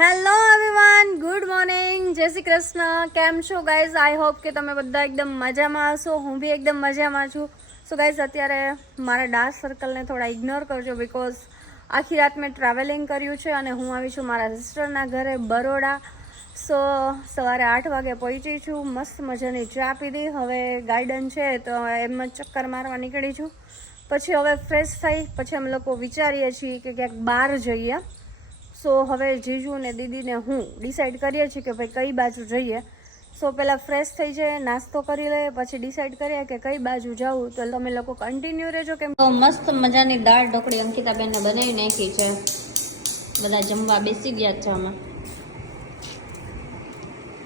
Hello everyone good morning જય શ્રી કૃષ્ણ કેમ છો ગાઈઝ આઈ હોપ કે તમે બધા એકદમ મજામાં હશો હું બી એકદમ મજામાં છું સો ગાઈઝ અત્યારે મારા ડાર્ક સર્કલને થોડા ઇગ્નોર કરજો બિકોઝ આખી રાત મેં ટ્રાવેલિંગ કર્યું છે અને હું આવી છું મારા સિસ્ટરના ઘરે બરોડા સો સવારે આઠ વાગે પહોંચી છું મસ્ત મજાની ચા પીધી હવે ગાર્ડન છે તો એમ જ ચક્કર મારવા નીકળી છું પછી હવે ફ્રેશ થઈ પછી અમે લોકો વિચારીએ છીએ કે ક્યાંક બહાર જઈએ સો હવે જીજુ ને દીદીને હું ડિસાઈડ કરીએ છીએ કે ભાઈ કઈ બાજુ જઈએ. સો પહેલાં ફ્રેશ થઈ જાય નાસ્તો કરી લઈએ, પછી ડિસાઈડ કરીએ કે કઈ બાજુ જવું. તો તમે લોકો કન્ટિન્યુ રહેજો તો મસ્ત મજાની દાળ ઢોકળી અંકિતાબેનને બનાવી નાખી છે. બધા જમવા બેસી ગયા છે અમે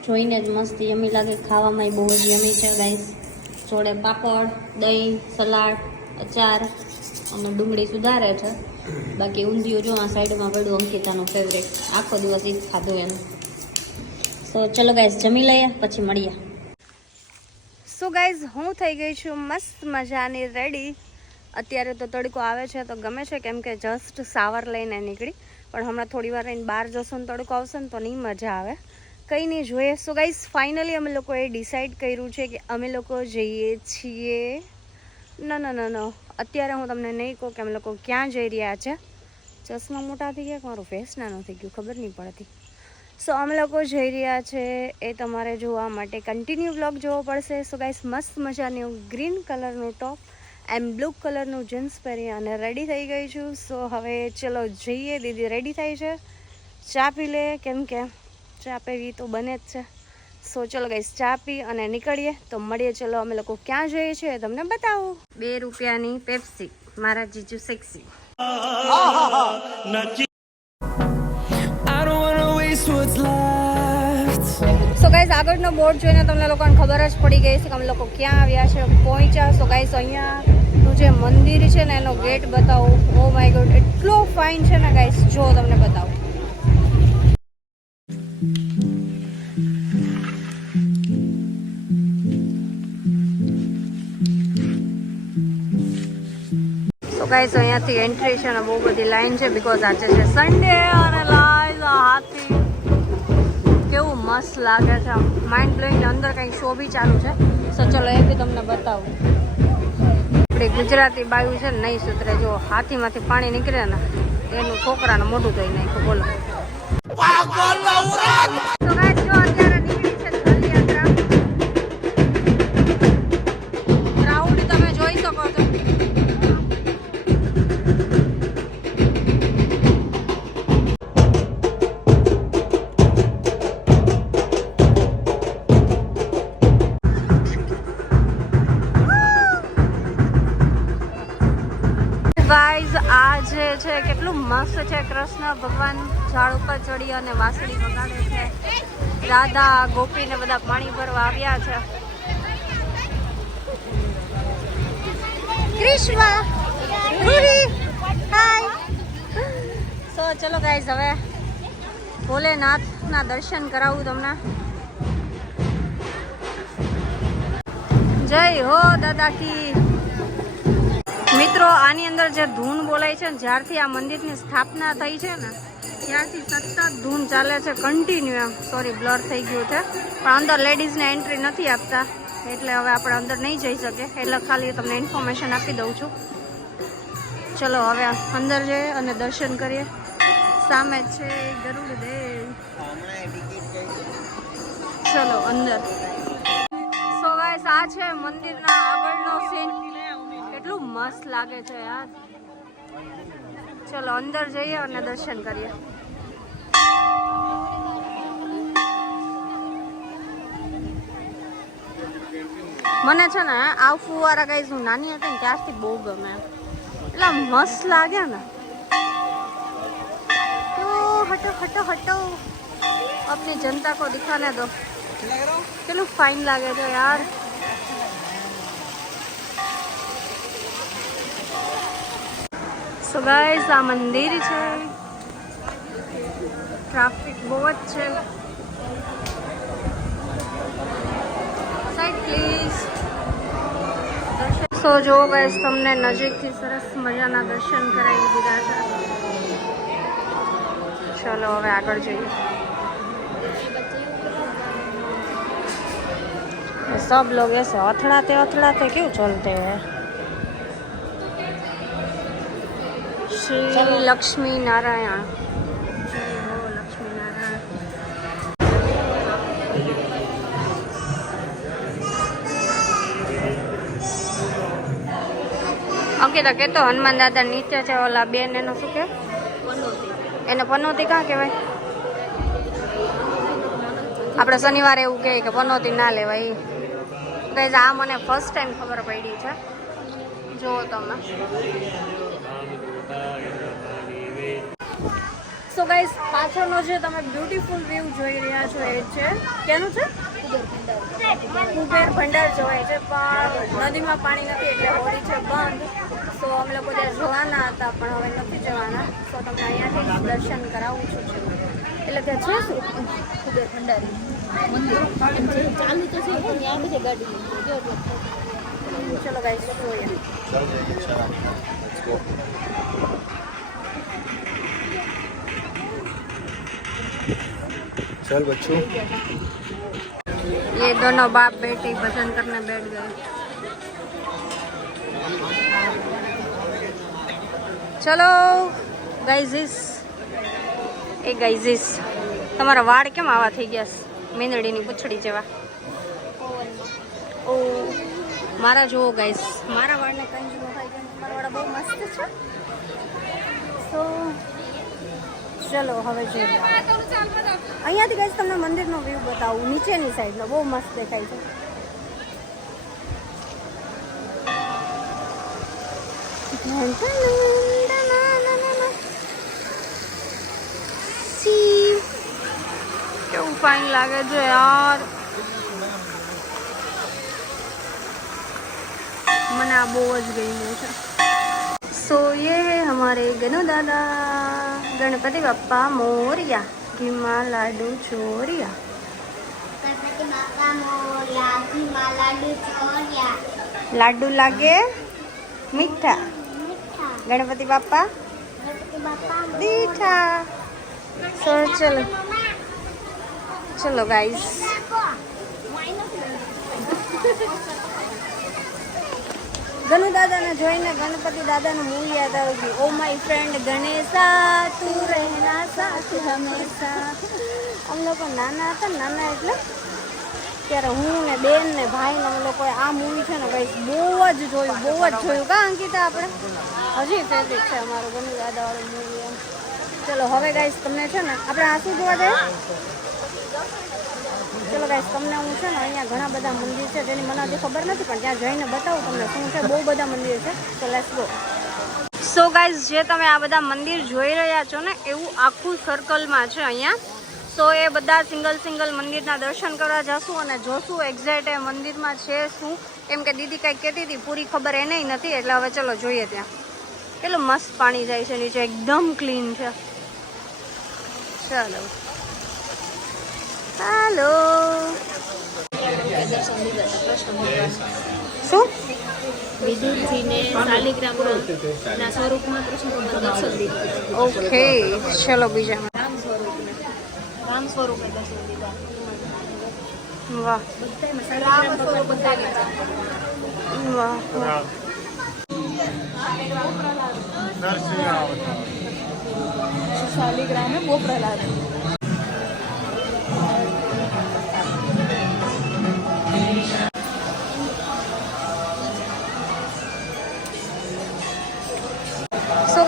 જોઈને જ મસ્ત યમી લાગે, ખાવામાં બહુ જ યમી છે ગાઈસ જોડે પાપડ, દહીં, સલાડ, અચાર અને ડુંગળી સુધારે છે. બાકી ઊંધિયું જો આ સાઈડમાં પડ્યું અંકિતાનું ફેવરેટ આખો દિવસ એ ખાધું એનું તો ચલો ગાઈઝ જમી લઈએ, પછી મળીએ. સો ગાઈઝ હું થઈ ગઈ છું મસ્ત મજાની રેડી અત્યારે તો તડકો આવે છે, તો ગમે છે, કેમ કે જસ્ટ સાવર લઈને નીકળી. પણ હમણાં થોડી વાર રહીને બહાર જશો ને તડકો આવશે ને તો નહીં મજા આવે. કંઈ નહીં, જોઈએ. સો ગાઈઝ ફાઇનલી અમે લોકોએ ડિસાઈડ કર્યું છે કે અમે લોકો જઈએ છીએ. ન ન ન ન અત્યારે હું તમને નહીં કહું કે અમે લોકો ક્યાં જઈ રહ્યા છે. ચશ્મા મોટા થઈ ગયા કે મારું ફેસ નાનું થઈ ગયું, ખબર નહીં પડતી. સો અમે લોકો જઈ રહ્યા છે એ તમારે જોવા માટે. કન્ટિન્યુ બ્લોગ જોવો પડશે. સો ગાઈસ મસ્ત મજાનું ગ્રીન કલરનું ટોપ એમ બ્લુ કલરનું જીન્સ પહેરી અને રેડી થઈ ગઈ છું. સો હવે ચલો જઈએ. દીદી રેડી થઈ છે? ચા પી લે? કેમ કે ચા પીવી તો બને જ છે. સો ચલો ગાઈસ ચા પી અને નીકળીએ. તો મળીએ ચલો અમે લોકો ક્યાં જઈએ છીએ તમને બતાવું. બે રૂપિયાની પેપ્સી મારા જીજુ સેક્સી સો ગાઈઝ આગળનો બોર્ડ જોઈને તમને લોકોને ખબર જ પડી ગઈ છે કે અમે લોકો ક્યાં આવ્યા છે પહોંચ્યા. સો ગાઈઝ અહીંયાનું જે મંદિર છે ને એનો ગેટ બતાવું. ઓ માય ગોડ એટલો ફાઇન છે ને ગાઈઝ જો તમને બતાવું. તો અહીંયાથી એન્ટ્રી છે અને બહુ બધી લાઈન છે બીકોઝ આજે છે સન્ડે અને લાઈવ હાથી. કેવું મસ્ત લાગે છે માઇન્ડ બ્લોઈંગ અંદર કંઈક શો બી ચાલુ છે. સો ચલો એ બી તમને બતાવું. આપણી ગુજરાતી બાયું છે ને નહીં સુધરે. જો હાથીમાંથી પાણી નીકળે ને એનું છોકરાને મોઢું ધોઈ નાખ્યું. બોલો. ઉપર અને વાસળી વગાડે છે. રાધા ગોપી ને બધા પાણી ભરવા આવ્યા છે. સો ચલો ગાઈઝ હવે ભોલેનાથના દર્શન કરાવું તમને. જય હો દાદા કી મિત્રો આની અંદર જે ધૂન બોલાય છે ને જ્યારથી આ મંદિરની સ્થાપના થઈ છે ને ત્યારથી સતત ધૂન ચાલે છે કન્ટિન્યુ એમ. સોરી બ્લર થઈ ગયું છે. પણ અંદર લેડીઝને એન્ટ્રી નથી આપતા, એટલે હવે આપણે અંદર નહીં જઈ શકે એટલે ખાલી તમને ઇન્ફોર્મેશન આપી દઉં છું. ચલો, હવે અંદર જઈએ અને દર્શન કરીએ. સામે છે ગરુડ દેવ ચલો, અંદર. સો ગાઈસ આ છે મંદિરના આગળનો સીન કેટલું મસ્ત લાગે છે યાર. ચલો, અંદર જઈએ અને દર્શન કરીએ. મને છે ને આ ફુવારા ગાઈઝ હું નાની હતી ને ત્યારથી બહુ ગમે એટલા મસ્ત લાગે ને તો હટો હટો હટો अपनी जनता को दिखाने दो કેટલું ફાઇન લાગે છે યાર સો ગાઈસ આ મંદિર છે ટ્રાફિક બહુ જ છે સાઈડ પ્લીઝ સો જો ગાઈસ તમને નજીકથી સરસ મજાના દર્શન કરાવી દીધા છે ચલો હવે આગળ જઈએ सब लोग ऐसे अथड़ाते अथड़ाते क्यों चलते हैं श्री लक्ष्मी नारायण અંકિતા કે તો હનુમાન દાદા નીચે છે ઓલા બેન, એનો શું કે? એને પનોતી કાં કહેવાય? આપણે શનિવારે એવું કહે કે પનોતી ના લેવાય ગઈ આ મને ફર્સ્ટ ટાઈમ ખબર પડી છે. જુઓ તમે. સો ગાઈસ પાછળનો જે તમે બ્યુટીફુલ વ્યૂ જોઈ રહ્યા છો એ છે. કેનું છે? કુબેર ભંડાર જોવાય છે, પણ નદીમાં પાણી નથી એટલે હોળી છે બંધ. તો અમે લોકો ત્યાં જવાના હતા, પણ હવે નથી જવાના. તો તમને અહીંયાથી દર્શન કરાવું છું એટલે ત્યાં છે શું? કુબેર ભંડારી. મંદિર ચાલુ તો છે પણ ચાલ બચ્ચું. ये दोनों बाप बेटी भजन करने बैठ गए ચલો ગાઈઝીસ એ ગાઈઝીસ તમારા વાળ કેમ આવા થઈ ગયા છે? મીંદડીની પૂંછડી જેવા ઓ મારા જુઓ ગાઈસ મારા વાળને કંઈ જ ન થાય કેમ કે મારા વાળ બહુ મસ્ત છે ચલો હવે જોઈએ. અહીંયાથી કહીશ તમને મંદિરનો વ્યૂ બતાવું નીચેની સાઈડનો બહુ મસ્ત દેખાય છે. ફાઇન લાગે છે યાર. મને આ બહુ જ ગમ્યું છે. સો યે હમારે ગનુ દાદા. ગણપતિ બાપ્પા મોર્યા ઘીમાં લાડુ ચોર્યા. લાડુ લાગે મીઠા. ગણપતિ બાપા? દીઠા સર ચલો. ચલો ગાઈસ ગનુ દાદાને જોઈને ગણપતિ દાદાનું મૂળ યાદ આવી ગયું ઓ માય ફ્રેન્ડ ગણેશા, તું રહેના સાથ હંમેશા. અમે લોકો નાના હતા, નાના એટલે ત્યારે હું ને બેન ને ભાઈ ને અમે લોકોએ આ મૂવી છે ને ભાઈ, બહુ જ જોયું, બહુ જ જોયું. કા અંકિતા આપણે? હજી ફેવરિટ છે અમારું ગનુ દાદાવાળું મૂવી એમ. ચલો, હવે ગાઈશ તમને છે ને, આપણે આ શું જોવા જઈએ? ચલો ગાઈસ તમને હું છે ને અહીંયા ઘણા બધા મંદિર છે જેની મને હજી ખબર નથી, પણ ત્યાં જઈને બતાવું તમને શું છે. બહુ બધા મંદિર છે. તો લેટ્સ ગો સો ગાઈઝ જે તમે આ બધા મંદિર જોઈ રહ્યા છો ને, એવું આખું સર્કલમાં છે અહીંયા. સો એ બધા સિંગલ સિંગલ મંદિરના દર્શન કરવા જશું અને જોશું એક્ઝેક્ટ એ મંદિરમાં છે શું. કેમ કે દીદી કંઈક કહેતી હતી, પૂરી ખબર એને નથી, એટલે હવે ચલો જોઈએ ત્યાં. કેટલું મસ્ત પાણી જાય છે નીચે, એકદમ ક્લીન છે. ચાલો. હાલો. શું? વિદુરજીને શાલિગ્રામના સ્વરૂપમાં કૃષ્ણ દર્શન દીધા ઓકે ચલો બીજા. રામ સ્વરૂપને રામ સ્વરૂપે દર્શન દીધા વાહ. વાહ વાહ. શાલિગ્રામ બહુ પ્રહલાદ.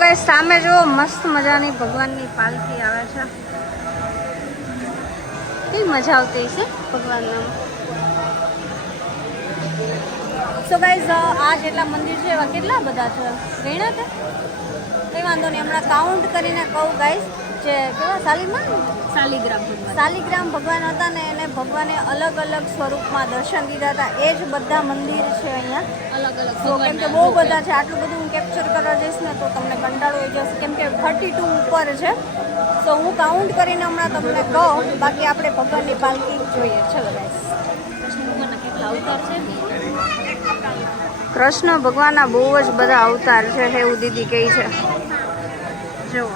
ગાઈસ સામે જુઓ, મસ્ત મજાની ભગવાનની પાલખી આવે છે. કઈ મજા આવતી છે ભગવાનના સો ગાઈઝ આ જેટલા મંદિર છે, એવા કેટલા બધા છે? ગણ્યા તે કંઈ વાંધો નહીં, હમણાં કાઉન્ટ કરીને કહું ગાઈઝ જે કેવા? સાલીમાં શાલિગ્રામ ભગવાન. શાલિગ્રામ ભગવાન હતા ને એને ભગવાને અલગ અલગ સ્વરૂપમાં દર્શન દીધા હતા. એ જ બધા મંદિર છે અહીંયા. અલગ અલગ તો કેમ કે બહુ બધા છે. આટલું બધું હું કેપ્ચર કરવા જઈશ ને તો તમને કંટાળો આવી જશે. કેમ કે થર્ટી ટુ ઉપર છે. તો હું કાઉન્ટ કરીને હમણાં તમને કહું. બાકી આપણે ભગવાનની પાલકી જોઈએ. ચલો કૃષ્ણ ભગવાનના બહુ જ બધા અવતાર છે એવું દીદી કહે છે. જુઓ.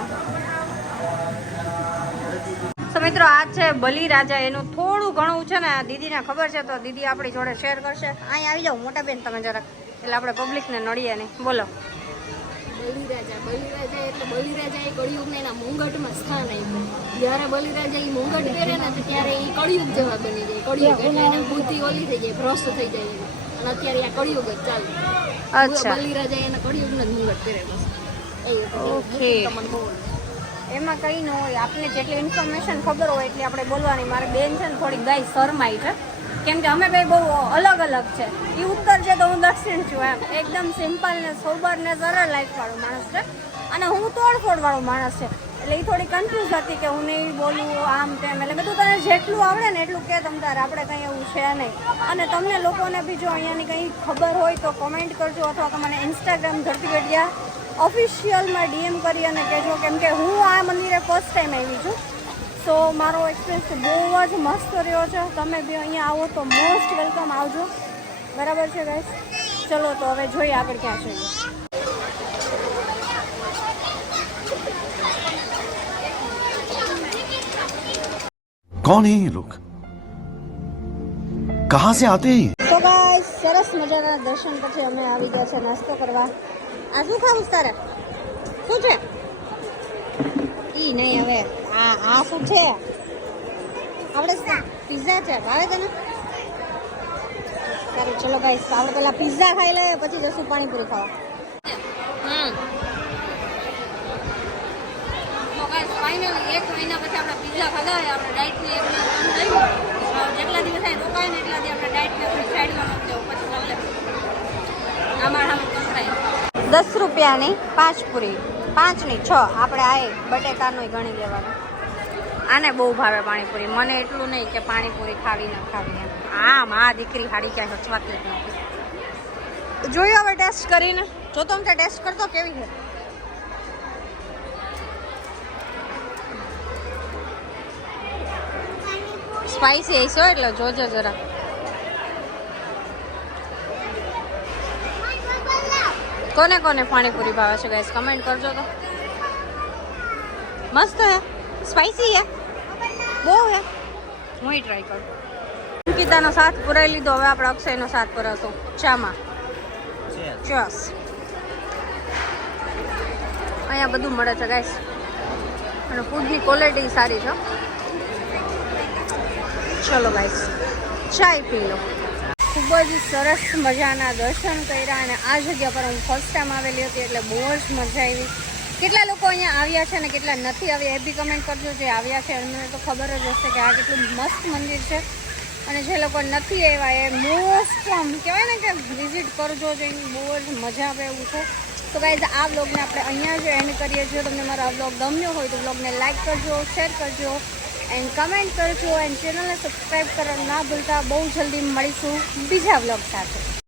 મિત્રો આ છે બલી રાજા. એનું થોડું ઘણું છે ને દીદીને ખબર છે તો દીદી આપણી જોડે શેર કરશે. અહીં આવી જાઓ મોટા બેન તમે જરાક. એટલે આપણે પબ્લિકને નડીએ નહીં. બોલો. બલિરાજા બલિરાજા એટલે બલિરાજા એ કળિયુગને એના મુંગટમાં સ્થાન આપ્યું. જ્યારે બલિરાજા એ મુંગટ પહેરે ને તો ત્યારે એ કળિયુગ જેવા બની જાય. કળિયુગ એટલે એને બુદ્ધિ ઓલી થઈ જાય ભ્રષ્ટ થઈ જાય અને અત્યારે આ કળિયુગ જ ચાલે. બલિરાજા એના કળિયુગનો જ મુંગટ પહેરેલો છે. ઓકે. એમાં કંઈ ન હોય. આપને જેટલી ઇન્ફોર્મેશન ખબર હોય એટલી આપણે બોલવાની. મારી બેન છે ને થોડી ગાય શરમાઈ છે. કેમ કે અમે બે બહુ અલગ અલગ છે. એ ઉત્તર છે તો હું દક્ષિણ છું એમ. એકદમ સિમ્પલ ને સોબર ને સરળ લાઈફવાળો માણસ છે. અને હું તોડફોડવાળો માણસ છે. એટલે એ થોડી કન્ફ્યુઝ હતી કે હું નહીં બોલું, આમ તેમ. એટલે બધું તને જેટલું આવડે ને એટલું કે તમ તારે. આપણે કંઈ એવું છે નહીં. અને તમને લોકોને બી જો અહીંયાની કંઈ ખબર હોય તો કોમેન્ટ કરજો અથવા તો મને ઇન્સ્ટાગ્રામ ધરતી ગઢિયા ઓફિશિયલમાં ડીએમ કરી અને કહેજો કેમકે હું આ મંદિરે ફર્સ્ટ ટાઈમ આવી છું. સો મારો એક્સપિરિયન્સ બહુ જ મસ્ત રહ્યો છે. તમે બી અહીંયા આવો તો મોસ્ટ વેલકમ આવજો. બરાબર છે ગાઈસ ચલો તો હવે જોઈએ આગળ ક્યાં છે. કોણ હે લોક કહાં સે આતે તો ગાઈસ સરસ મજાના દર્શન પછી અમે આવી ગયા છે નાસ્તો કરવા. આ શું ખાવું તારે? શું છે? ઈ નહીં હવે. આ આ શું છે? આપણે પિઝા છે? ભાવે તને? સારું, ચલો ભાઈ આપણે પહેલાં પિઝા ખાઈ લઈએ, પછી જશું પાણીપુરી ખાવા. ફાઇનલી એક મહિના પછી આપણે પિઝા ખાધા હોય આપણે ડાયટની એક મહિના રોકાય ને એટલા આપણે ડાયટને સાઈડમાં કંકરાય દસ રૂપિયાની પાંચ પૂરી. પાંચની છ. આપણે આ બટેકાનું ગણી લેવાનું. આને બહુ ભાવે પાણીપુરી. મને એટલું નહીં કે પાણીપુરી ખાવી ન ખાવી આમ આ દીકરી હાડી ક્યાંય હચવાતી જ નથી. જોઈએ હવે ટેસ્ટ કરીને. જો તો તે ટેસ્ટ કરતો કેવી છે. સ્પાઈસી હશે એટલે જોજો જરા. કોને કોને પાણીપુરી ભાવે છે ગાઈસ કમેન્ટ કરજો તો. મસ્ત હે? સ્પાઈસી હે? બહુ હે? હું ટ્રાય કરું. અંકિતાનો સાથ પુરાઈ લીધો હવે આપણે અક્ષયનો સાથ પુરાવશું. ચામાં. ચસ અહીંયા બધું મળે છે ગાઈસ અને ફૂડની ક્વોલિટી સારી છે. ચલો ગાઈસ ચાય પી લો. ખૂબ જ સરસ મજાના દર્શન કર્યા અને આ જગ્યા પર હું ફર્સ્ટ ટાઈમ આવેલી હતી એટલે બહુ જ મજા આવી. કેટલા લોકો અહીંયા આવ્યા છે અને કેટલા નથી આવ્યા એ બી કમેન્ટ કરજો. જે આવ્યા છે એમને તો ખબર જ હશે કે આ કેટલું મસ્ત મંદિર છે. અને જે લોકો નથી આવ્યા એ મોસ્ટ આમ કહેવાય ને કે વિઝિટ કરજો જો એની બહુ જ મજા આવે એવું છે. તો ગાઈઝ આ બ્લોગને આપણે અહીંયા જ એન્ડ કરીએ જો તમને મારો આ વ્લોગ ગમ્યો હોય તો વ્લોગને લાઈક કરજો શેર કરજો. એન્ડ કમેન્ટ કરજો એન્ડ ચેનલને સબસ્ક્રાઈબ કરવાનું ના ભૂલતા. બહુ જલ્દી મળીશું બીજા વ્લોગ સાથે.